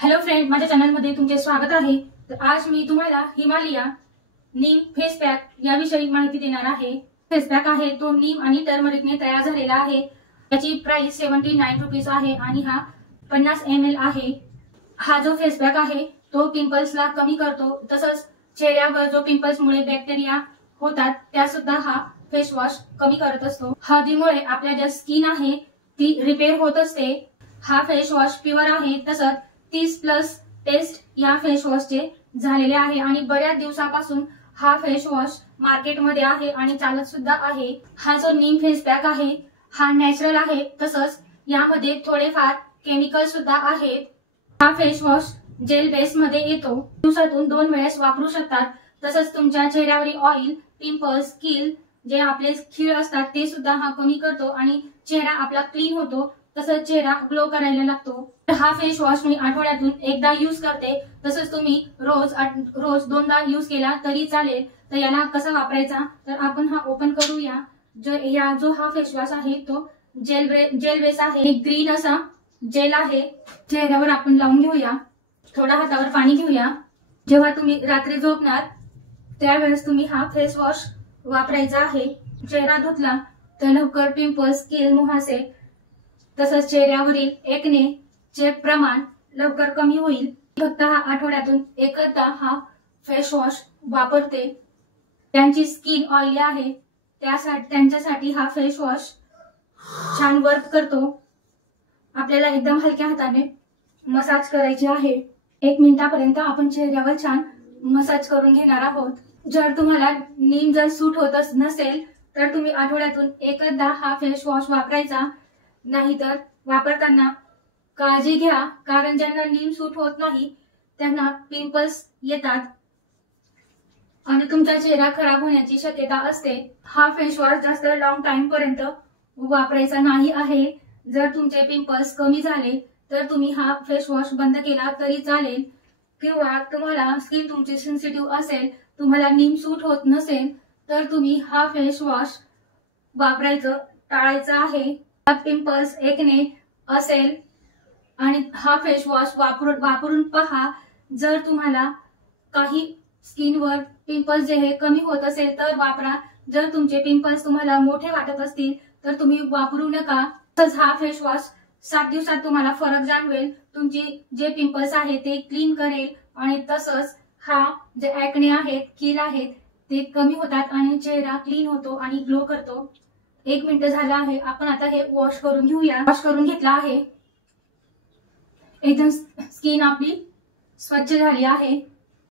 Hello friend, माझ्या चॅनलमध्ये तुमचे स्वागत आहे। तर आज मी तुम्हाला हिमालया नीम फेस पॅक याविषयी माहिती देणार आहे। फेस पॅक आहे तो नीम आणि टर्मरिकने तयार झालेला आहे। याची प्राइस 79 रुपीज आहे आणि हा 50 ml आहे। हा जो फेस पॅक आहे तो पिंपल्सला कमी करतो, तसंच चेहऱ्यावर जो पिंपल्समुळे बॅक्टेरिया होतात त्या सुद्धा हा फेस वॉश कमी करत असतो। हळदीमुळे आपल्या ज्या स्किन आहे ती रिपेअर होत असते। हा फेस वॉश प्युअर आहे, तसंच 30+ टेस्ट या फेस वॉशचे झालेले आहे आणि बऱ्याच दिवसापासून हा फेस वॉश मार्केटमध्ये आहे आणि चालत सुद्धा आहे। हा जो नीम फेस पॅक आहे हा नॅचरल आहे, तसंच यामध्ये थोडेफार केमिकल सुद्धा आहेत। हा फेस वॉश जेल बेस मध्ये येतो। दिवसातून 2 वेळेस वापरू शकतात। तसंच तुमच्या चेहऱ्यावरील ऑइल, पिंपल्स, किल जे आपले खीळ असतात ते सुद्धा हा कमी करतो आणि चेहरा आपला क्लीन होतो, तसंच चेहरा ग्लो करायला लागतो। हा फेस वॉश मी आठवड्यातून एकदा यूज करते, तसंच तुम्ही रोज 2दा यूज केला तरी चालेल। तर याला कसा वापरायचा तर आपण हा ओपन करूया। जो हा फेस वॉश आहे तो जेल बेस आहे। ग्रीन असा जेल आहे। चेहऱ्यावर आपण लावून घेऊया। थोडा हातावर पाणी घेऊया। जेव्हा तुम्ही रात्री झोपणार त्यावेळेस तुम्ही हा फेस वॉश वापरायचा आहे। चेहरा धुतला तर लवकर पिंपल्स, किल, मुहासे तसंच चेहऱ्यावरील एक्ने चे प्रमाण लवकर कमी होईल। फक्त हा आठवड्यातून एकदा हा फेस वॉश वापरते। त्यांची स्किन ऑइली आहे त्यांच्यासाठी हा फेस वॉश छान वर्क करतो। आपल्याला एकदम हलक्या हाताने मसाज करायची आहे। 1 मिनिटापर्यंत आपण चेहऱ्यावर छान मसाज करून घेणार आहोत। जर तुम्हाला नीम सूट होत नसेल तर तुम्ही आठवड्यातून एकदा हा फेस वॉश वापरायचा, नाहीतर वापरताना काळजी घ्या, कारण ज्यांना नीम सूट होत नाही त्यांना पिंपल्स येतात आणि तुमचा चेहरा खराब होण्याची शक्यता असते। हा फेस वॉश जास्त लॉंग टाइम पर्यंत वापरायचा नाही आहे। जर तुमचे पिंपल्स कमी झाले तर तुम्ही हा फेस वॉश बंद केला तरी चालेल, किंवा तुम्हाला स्किन तुमची सेन्सिटिव्ह असेल, तुम्हाला नीम सूट होत नसेल तर तुम्ही हा फेस वॉश वापरायचं टाळायचं आहे। पिंपल्स, एक्ने असेल आणि हा फेस वॉश वापरून पहा। जर तुम्हाला काही स्किनवर पिंपल्स जे हे कमी होत असेल तर वापरा। जर तुमचे पिंपल्स तुम्हाला मोठे वाटत असतील तर तुम्ही वापरू नका। तसंच हा फेस वॉश 7 दिवसात तुम्हाला फरक जाणवेल। तुमची जे पिंपल्स आहे ते क्लीन करेल आणि तसंच हा जे एक्ने आहेत, कील आहेत ते कमी होतात आणि चेहरा क्लीन होतो आणि ग्लो करतो। 1 मिनिट झाला आहे, आपण आता हे वॉश करून घेऊया। वॉश करून घेतला आहे, एकदम स्किन आपली स्वच्छ झाली आहे।